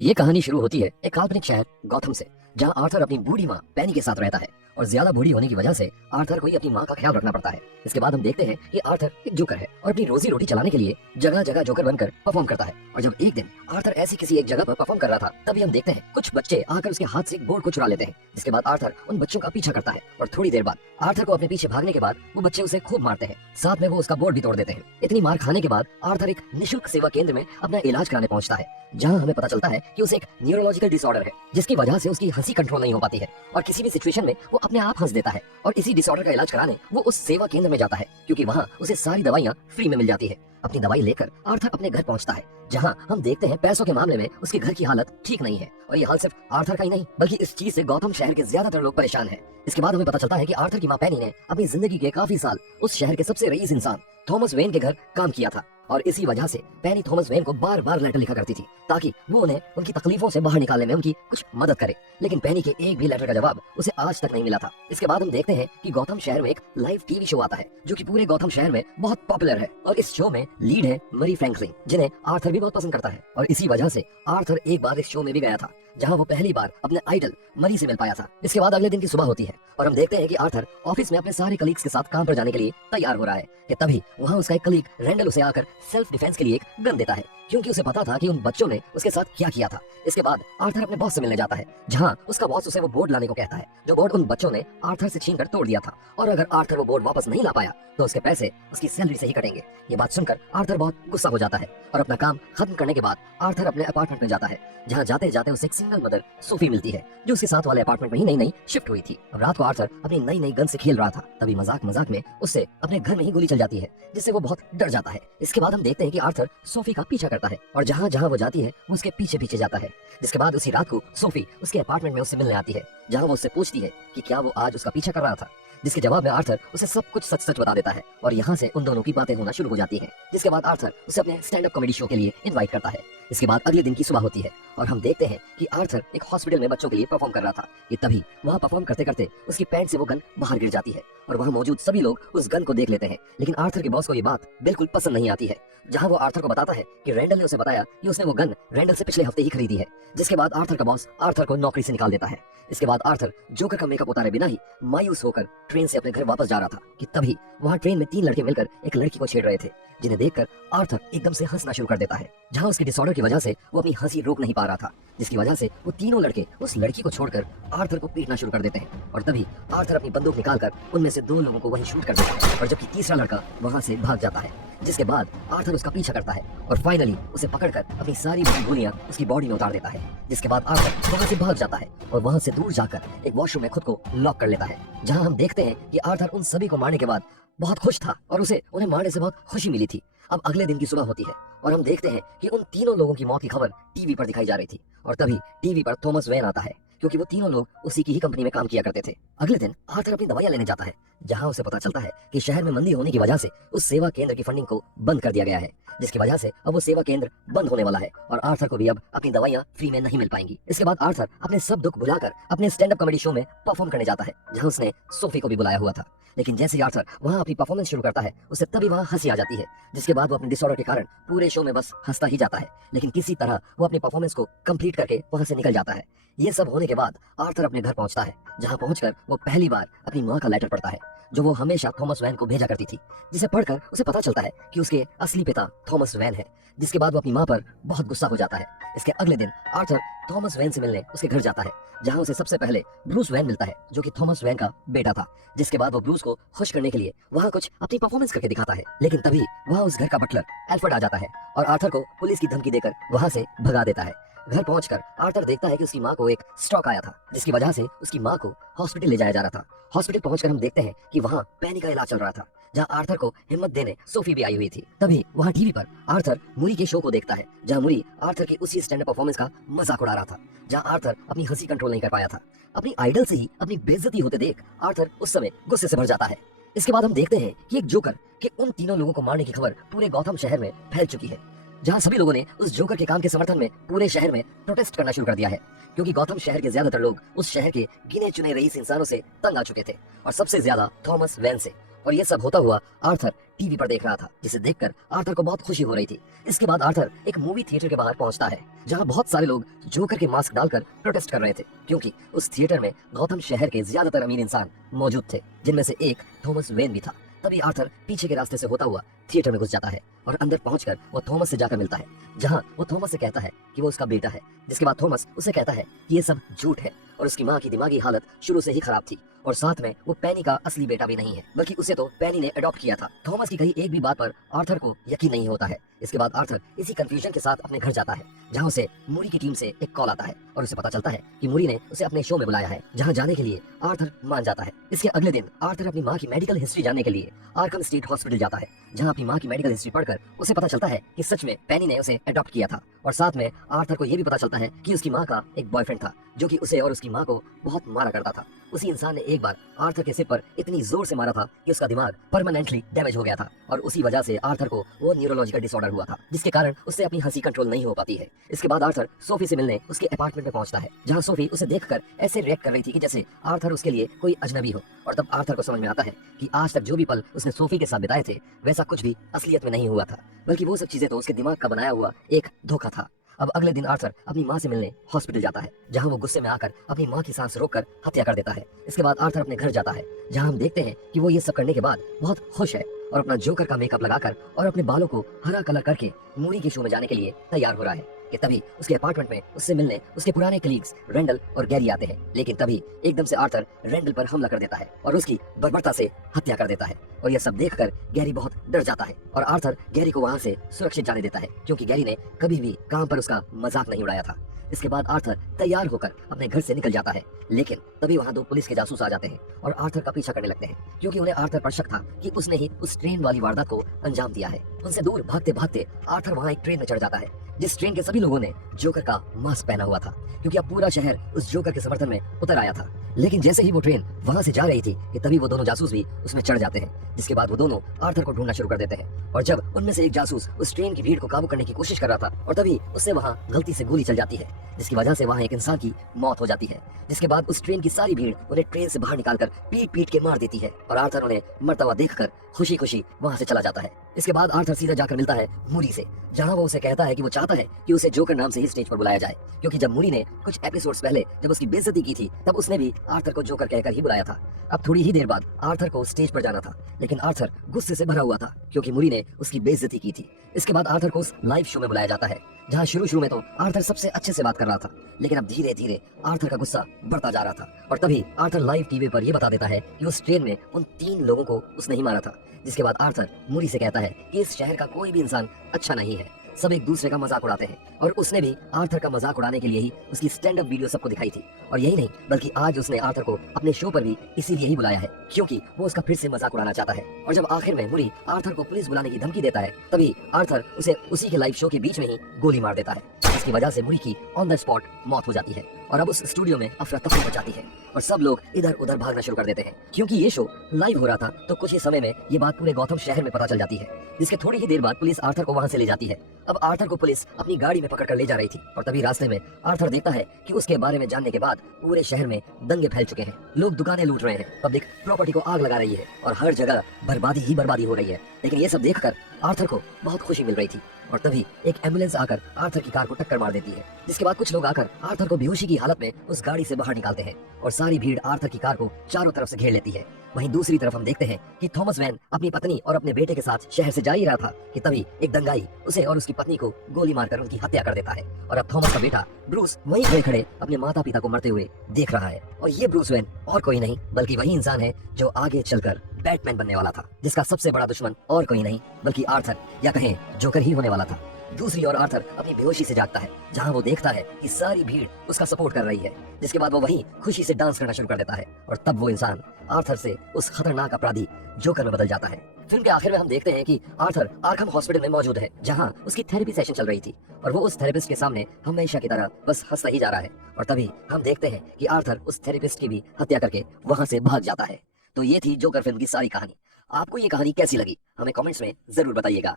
ये कहानी शुरू होती है एक काल्पनिक शहर गॉथम से, जहाँ आर्थर अपनी बूढ़ी माँ पेनी के साथ रहता है और ज्यादा बूढ़ी होने की वजह से आर्थर को ही अपनी माँ का ख्याल रखना पड़ता है। इसके बाद हम देखते हैं कि आर्थर एक जोकर है और अपनी रोजी रोटी चलाने के लिए जगह जगह जोकर बनकर परफॉर्म करता है। और जब एक दिन आर्थर ऐसी किसी एक जगह पर परफॉर्म कर रहा था, तभी हम देखते हैं कुछ बच्चे आकर उसके हाथ से एक बोर्ड को चुरा लेते हैं। जिसके बाद आर्थर उन बच्चों का पीछा करता है और थोड़ी देर बाद आर्थर को अपने पीछे भागने के बाद वो बच्चे उसे खूब मारते हैं, साथ में वो उसका बोर्ड भी तोड़ देते हैं। इतनी मार खाने के बाद आर्थर एक निःशुल्क सेवा केंद्र में अपना इलाज कराने पहुंचता है, जहां हमें पता चलता है कि उसे एक न्यूरोलॉजिकल डिसऑर्डर है, जिसकी वजह से उसकी हंसी कंट्रोल नहीं हो पाती है और किसी भी सिचुएशन में वो अपने आप हंस देता है। और इसी डिसऑर्डर का इलाज कराने वो उस सेवा केंद्र में जाता है, क्योंकि वहाँ उसे सारी दवाइयाँ फ्री में मिल जाती है। अपनी दवाई लेकर आर्थर अपने घर पहुंचता है, जहां हम देखते हैं पैसों के मामले में उसके घर की हालत ठीक नहीं है। और ये हाल सिर्फ आर्थर का ही नहीं, बल्कि इस चीज से गौतम शहर के ज्यादातर लोग परेशान हैं। इसके बाद हमें पता चलता है कि आर्थर की माँ पेनी ने अपनी जिंदगी के काफी साल उस शहर के सबसे रईस इंसान थॉमस वेन के घर काम किया था, और इसी वजह से पेनी थॉमस वेन को बार बार लेटर लिखा करती थी ताकि वो उन्हें उनकी तकलीफों से बाहर निकालने में उनकी कुछ मदद करे। लेकिन पेनी के एक भी लेटर का जवाब उसे आज तक नहीं मिला था। इसके बाद हम देखते हैं कि गौतम शहर में एक लाइव टीवी शो आता है, जो कि पूरे गौतम शहर में बहुत पॉपुलर है। और इस शो में लीड है मरी फ्रैंकलिन, जिन्हें आर्थर भी बहुत पसंद करता है। और इसी वजह से आर्थर एक बार इस शो में भी गया था, जहां वो पहली बार अपने आइडल मरी से मिल पाया था। इसके बाद अगले दिन की सुबह होती है और हम देखते हैं कि आर्थर ऑफिस में अपने सारे कलीग्स के साथ काम पर जाने के लिए तैयार हो रहा है कि तभी वहां उसका एक कलीग रेंडल उसे आकर सेल्फ डिफेंस के लिए एक गन देता है, क्योंकि उसे पता था कि उन बच्चों ने उसके साथ क्या किया था। इसके बाद आर्थर अपने बॉस से मिलने जाता है, जहां उसका बॉस उसे वो बोर्ड लाने को कहता है, जो बोर्ड उन बच्चों ने आर्थर से छीनकर तोड़ दिया था। और अगर आर्थर वो बोर्ड वापस नहीं ला पाया तो उसके पैसे उसकी सैलरी से ही कटेंगे। ये बात सुनकर आर्थर बहुत गुस्सा हो जाता है और अपना काम खत्म करने के बाद आर्थर अपने अपार्टमेंट में जाता है, जहां जाते जाते उसे एक सिंगल मदर सोफी मिलती है, जो उसके साथ वाले अपार्टमेंट में ही नई नई शिफ्ट हुई थी। अब रात को आर्थर अपनी नई नई गन से खेल रहा था, तभी मजाक मजाक में उससे अपने घर में ही गोली चल जाती है, जिससे वो बहुत डर जाता है। इसके बाद हम देखते हैं कि आर्थर सोफी का पीछा करता है और जहां जहां वो जाती है वो उसके पीछे पीछे जाता है। जिसके बाद उसी रात को सोफी उसके अपार्टमेंट में उससे मिलने आती है, जहां वो उससे पूछती है कि क्या वो आज उसका पीछा कर रहा था, जिसके जवाब में आर्थर उसे सब कुछ सच सच बता देता है। और यहाँ से उन दोनों की बातें होना शुरू हो जाती हैं। जिसके बाद आर्थर उसे अपने स्टैंड अप कॉमेडी शो के लिए इनवाइट करता है। इसके बाद अगले दिन की सुबह होती है और हम देखते हैं कि आर्थर एक हॉस्पिटल में बच्चों के लिए परफॉर्म कर रहा था कि तभी वहाँ परफॉर्म करते करते उसकी पैंट से वो गन बाहर गिर जाती है और वहाँ मौजूद सभी लोग उस गन को देख लेते हैं। लेकिन आर्थर के बॉस को ये बात बिल्कुल पसंद नहीं आती है, जहाँ वो आर्थर को बताता है कि रेंडल ने उसे बताया कि उसने वो गन रेंडल से पिछले हफ्ते ही खरीदी है। जिसके बाद आर्थर का बॉस आर्थर को नौकरी से निकाल देता है। इसके बाद आर्थर जोकर का मेकअप उतारे बिना ही मायूस होकर ट्रेन से अपने घर वापस जा रहा था कि तभी वहाँ ट्रेन में 3 लड़के मिलकर एक लड़की को छेड़ रहे थे, जिन्हें देखकर आर्थर एकदम से हंसना शुरू कर देता है, जहाँ उसके डिसऑर्डर की वजह से वो अपनी हंसी रोक नहीं पा रहा था। जिसकी वजह से वो तीनों लड़के उस लड़की को छोड़कर आर्थर को पीटना शुरू कर देते हैं और तभी आर्थर अपनी बंदूक निकालकर उनमें से 2 लोगों को वहीं शूट कर देता है, और जबकि तीसरा लड़का वहाँ से भाग जाता है। जिसके बाद आर्थर उसका पीछा करता है और फाइनली उसे पकड़कर अपनी सारी गोलियां उसकी बॉडी में उतार देता है। जिसके बाद आर्थर वहां से भाग जाता है और वहां से दूर जाकर एक वॉशरूम में खुद को लॉक कर लेता है, जहां हम देखते हैं कि आर्थर उन सभी को मारने के बाद बहुत खुश था और उसे उन्हें मारने से बहुत खुशी मिली थी। अब अगले दिन की सुबह होती है और हम देखते हैं कि उन तीनों लोगों की मौत की खबर टीवी पर दिखाई जा रही थी, और तभी टीवी पर थॉमस वेन आता है, क्योंकि वो तीनों लोग उसी की ही कंपनी में काम किया करते थे। अगले दिन आर्थर अपनी दवाइयां लेने जाता है, जहां उसे पता चलता है कि शहर में मंदी होने की वजह से उस सेवा केंद्र की फंडिंग को बंद कर दिया गया है, जिसकी वजह से अब वो सेवा केंद्र बंद होने वाला है और आर्थर को भी अब अपनी दवाइयां फ्री में नहीं मिल पाएंगी। इसके बाद आर्थर अपने सब दुख भुलाकर अपने स्टैंड अप कॉमेडी शो में परफॉर्म करने जाता है, जहां उसने सोफी को भी बुलाया हुआ था। लेकिन जैसे ही आर्थर वहां अपनी परफॉर्मेंस शुरू करता है, उसे तभी वहां हंसी आ जाती है, जिसके बाद वो अपने डिसऑर्डर के कारण पूरे शो में बस हंसता ही जाता है। लेकिन किसी तरह वो अपनी परफॉर्मेंस को कंप्लीट करके वहां से निकल जाता है। ये सब होने के बाद आर्थर अपने घर पहुंचता है, जहां पहुंचकर वो पहली बार अपनी माँ का लेटर पढ़ता है, जो वो हमेशा थॉमस वैन को भेजा करती थी, जिसे पढ़कर उसे पता चलता है कि उसके असली पिता थॉमस वैन है। जिसके बाद वो अपनी माँ पर बहुत गुस्सा हो जाता है। इसके अगले दिन आर्थर थॉमस वैन से मिलने उसके घर जाता है, जहां उसे सबसे पहले ब्रूस वैन मिलता है, जो कि थॉमस वैन का बेटा था। जिसके बाद वो ब्रूस को खुश करने के लिए वहां कुछ अपनी परफॉर्मेंस करके दिखाता है। लेकिन तभी वहां उस घर का बटलर एल्फ्रेड आ जाता है और आर्थर को पुलिस की धमकी देकर वहां से भगा देता है। घर पहुंचकर आर्थर देखता है कि उसकी माँ को एक स्ट्रोक आया था, जिसकी वजह से उसकी माँ को हॉस्पिटल ले जाया जा रहा था। हॉस्पिटल पहुंचकर हम देखते हैं कि वहाँ पैनी का इलाज चल रहा था, जहाँ आर्थर को हिम्मत देने सोफी भी आई हुई थी। तभी वहाँ टीवी पर आर्थर मुरी के शो को देखता है, जहाँ मुरी आर्थर की उसी स्टैंड अप परफॉर्मेंस का मजाक उड़ा रहा था, जहाँ आर्थर अपनी हंसी कंट्रोल नहीं कर पाया था। अपनी आइडल से ही अपनी बेइज्जती होते देख आर्थर उस समय गुस्से से भर जाता है। इसके बाद हम देखते हैं कि एक जोकर के उन तीनों लोगों को मारने की खबर पूरे गौतम शहर में फैल चुकी है, जहां सभी लोगों ने उस जोकर के काम के समर्थन में पूरे शहर में प्रोटेस्ट करना शुरू कर दिया है, क्योंकि गौतम शहर के ज्यादातर लोग उस शहर के गिने चुने रईस इंसानों से तंग आ चुके थे, और सबसे ज्यादा थॉमस वैन से। और ये सब होता हुआ आर्थर टीवी पर देख रहा था, जिसे देखकर आर्थर को बहुत खुशी हो रही थी। इसके बाद आर्थर एक मूवी थिएटर के बाहर पहुंचता है, जहां बहुत सारे लोग जोकर के मास्क डालकर प्रोटेस्ट कर रहे थे, क्योंकि उस थिएटर में गौतम शहर के ज्यादातर अमीर इंसान मौजूद थे, जिनमें से एक थॉमस वेन भी था। तभी आर्थर पीछे के रास्ते से होता हुआ थिएटर में घुस जाता है और अंदर पहुंचकर वो थॉमस से जाकर मिलता है, जहां वो थॉमस से कहता है कि वो उसका बेटा है। जिसके बाद थॉमस उसे कहता है कि ये सब झूठ है और उसकी माँ की दिमागी हालत शुरू से ही खराब थी, और साथ में वो पैनी का असली बेटा भी नहीं है, बल्कि उसे तो पैनी ने अडॉप्ट किया था। थॉमस की कही एक भी बात पर आर्थर को यकीन नहीं होता है। इसके बाद आर्थर इसी कंफ्यूजन के साथ अपने घर जाता है, जहां उसे मूरी की टीम से एक कॉल आता है और उसे पता चलता है कि मूरी ने उसे अपने शो में बुलाया है, जहां जाने के लिए आर्थर मान जाता है। इसके अगले दिन आर्थर अपनी माँ की मेडिकल हिस्ट्री जानने के लिए आर्कम स्टेट हॉस्पिटल जाता है, जहां अपनी माँ की मेडिकल हिस्ट्री पढ़कर उसे पता चलता है कि सच में पैनी ने उसे अडॉप्ट किया था। और साथ में आर्थर को यह भी पता चलता है कि उसकी माँ का एक बॉयफ्रेंड था, जो कि उसे और उसकी माँ को बहुत मारा करता था। उसी इंसान ने एक बार आर्थर के सिर पर इतनी जोर से मारा था कि उसका दिमाग परमानेंटली डैमेज हो गया था, और उसी वजह से आर्थर को वो न्यूरोलॉजिकल डिसऑर्डर हुआ था, जिसके कारण उससे अपनी हंसी कंट्रोल नहीं हो पाती है। इसके बाद आर्थर सोफी से मिलने उसके अपार्टमेंट में पहुंचता है, जहां सोफी उसे देखकर ऐसे रिएक्ट कर रही थी कि जैसे आर्थर उसके लिए कोई अजनबी हो। और तब आर्थर को समझ में आता है कि आज तक जो भी पल उसने सोफी के साथ बिताए थे, वैसा कुछ भी असलियत में नहीं हुआ था, बल्कि वो सब चीजें तो उसके दिमाग का बनाया हुआ एक धोखा था। अब अगले दिन आर्थर अपनी माँ से मिलने हॉस्पिटल जाता है, जहां वो गुस्से में आकर अपनी माँ की सांस रोककर हत्या कर देता है। इसके बाद आर्थर अपने घर जाता है, जहां हम देखते हैं कि वो ये सब करने के बाद बहुत खुश है और अपना जोकर का मेकअप लगाकर और अपने बालों को हरा कलर करके मूवी के शो में जाने के लिए तैयार हो रहा है कि तभी उसके अपार्टमेंट में उससे मिलने उसके पुराने कलीग्स रेंडल और गैरी आते हैं। लेकिन तभी एकदम से आर्थर रेंडल पर हमला कर देता है और उसकी बर्बरता से हत्या कर देता है, और यह सब देखकर गैरी बहुत डर जाता है और आर्थर गैरी को वहां से सुरक्षित जाने देता है, क्योंकि गैरी ने कभी भी काम पर उसका मजाक नहीं उड़ाया था। इसके बाद आर्थर तैयार होकर अपने घर से निकल जाता है, लेकिन तभी वहां 2 पुलिस के जासूस आ जाते हैं और आर्थर का पीछा करने लगते हैं, क्योंकि उन्हें आर्थर पर शक था कि उसने ही उस ट्रेन वाली वारदात को अंजाम दिया है। उनसे दूर भागते भागते आर्थर वहां एक ट्रेन में चढ़ जाता है, जिस ट्रेन के सभी लोगों ने जोकर का मास्क पहना हुआ था, क्योंकि अब पूरा शहर उस जोकर के समर्थन में उतर आया था। लेकिन जैसे ही वो ट्रेन वहां से जा रही थी कि तभी वो दोनों जासूस भी उसमें चढ़ जाते हैं, जिसके बाद वो दोनों आर्थर को ढूंढना शुरू कर देते हैं। और जब उनमें से एक जासूस उस ट्रेन की भीड़ को काबू करने की कोशिश कर रहा था, और तभी उससे वहां गलती से गोली चल जाती है, जिसकी वजह से वहां एक इंसान की मौत हो जाती है। जिसके बाद उस ट्रेन की सारी भीड़ उन्हें ट्रेन से बाहर निकालकर पीट पीट के मार देती है, और आर्थर उन्हें मरता हुआ देखकर खुशी खुशी वहां से चला जाता है। इसके बाद आर्थर सीधा जाकर मिलता है मूरी से, जहां वो उसे कहता है कि वो चाहता है कि उसे जोकर नाम से ही स्टेज पर बुलाया जाए, क्योंकि जब मूरी ने कुछ एपिसोड्स पहले जब उसकी बेइज्जती की थी, तब उसने भी आर्थर को जोकर कहकर ही बुलाया था। अब थोड़ी ही देर बाद आर्थर को स्टेज पर जाना था, लेकिन आर्थर गुस्से से भरा हुआ था, क्योंकि मूरी ने उसकी बेइज्जती की थी। इसके बाद आर्थर को उस लाइव शो में बुलाया जाता है, जहां शुरू में तो आर्थर सबसे अच्छे से बात कर रहा था, लेकिन अब धीरे धीरे आर्थर का गुस्सा बढ़ता जा रहा था। और तभी आर्थर लाइव टीवी पर यह बता देता है कि उस ट्रेन में उन 3 लोगों को उसने ही मारा था। जिसके बाद आर्थर मूरी से कहता है कि इस शहर का कोई भी इंसान अच्छा नहीं है, सब एक दूसरे का मजाक उड़ाते हैं, और उसने भी आर्थर का मजाक उड़ाने के लिए ही उसकी स्टैंड अप वीडियो सबको दिखाई थी। और यही नहीं, बल्कि आज उसने आर्थर को अपने शो पर भी इसीलिए ही बुलाया है, क्योंकि वो उसका फिर से मजाक उड़ाना चाहता है। और जब आखिर में मूरी आर्थर को पुलिस बुलाने की धमकी देता है, तभी आर्थर उसे उसी के लाइव शो के बीच में ही गोली मार देता है, जिसकी वजह से मूरी की ऑन द स्पॉट मौत हो जाती है। और अब उस स्टूडियो में अफरा तफरी मच जाती है और सब लोग इधर उधर भागना शुरू कर देते हैं, क्योंकि ये शो लाइव हो रहा था। तो कुछ ही समय में ये बात पूरे गौतम शहर में पता चल जाती है, जिसके थोड़ी ही देर बाद पुलिस आर्थर को वहां से ले जाती है। अब आर्थर को पुलिस अपनी गाड़ी में पकड़ कर ले जा रही थी, और तभी रास्ते में आर्थर देखता है कि उसके बारे में जानने के बाद पूरे शहर में दंगे फैल चुके हैं, लोग दुकानें लूट रहे हैं, पब्लिक प्रॉपर्टी को आग लगा रही है, और हर जगह बर्बादी ही बर्बादी हो रही है। लेकिन ये सब देखकर आर्थर को बहुत खुशी मिल रही थी, और तभी एक एम्बुलेंस आकर आर्थर की कार को टक्कर मार देती है, जिसके बाद कुछ लोग आकर आर्थर को बेहोशी की हालत में उस गाड़ी से बाहर निकालते हैं, और सारी भीड़ आर्थर की कार को चारों तरफ से घेर लेती है। वहीं दूसरी तरफ हम देखते हैं कि थॉमस वैन अपनी पत्नी और अपने बेटे के साथ शहर से जा ही रहा था कि तभी एक दंगाई उसे और उसकी पत्नी को गोली मारकर उनकी हत्या कर देता है। और अब थॉमस का बेटा ब्रूस वहीं खड़े खड़े अपने माता पिता को मरते हुए देख रहा है, और ये ब्रूस वैन और कोई नहीं बल्कि वही इंसान है जो आगे चलकर बैटमैन बनने वाला था, जिसका सबसे बड़ा दुश्मन और कोई नहीं बल्कि आर्थर या कहें जोकर ही होने वाला था। दूसरी ओर आर्थर अपनी बेहोशी से जागता है, जहां वो देखता है कि सारी भीड़ उसका सपोर्ट कर रही है, जिसके बाद वो वहीं खुशी से डांस करना शुरू कर देता है, और तब वो इंसान आर्थर से उस खतरनाक अपराधी जोकर में बदल जाता है। फिल्म के आखिर में हम देखते हैं कि आर्थर आर्खम हॉस्पिटल में मौजूद है, जहां उसकी थेरेपी सेशन चल रही थी, और वो उस थेरेपिस्ट के सामने हमेशा की तरह बस हंसता ही जा रहा है। और तभी हम देखते हैं कि आर्थर उस थेरेपिस्ट की भी हत्या करके वहां से भाग जाता है। तो ये थी जोकर फिल्म की सारी कहानी। आपको ये कहानी कैसी लगी हमें कमेंट्स में जरूर बताइएगा।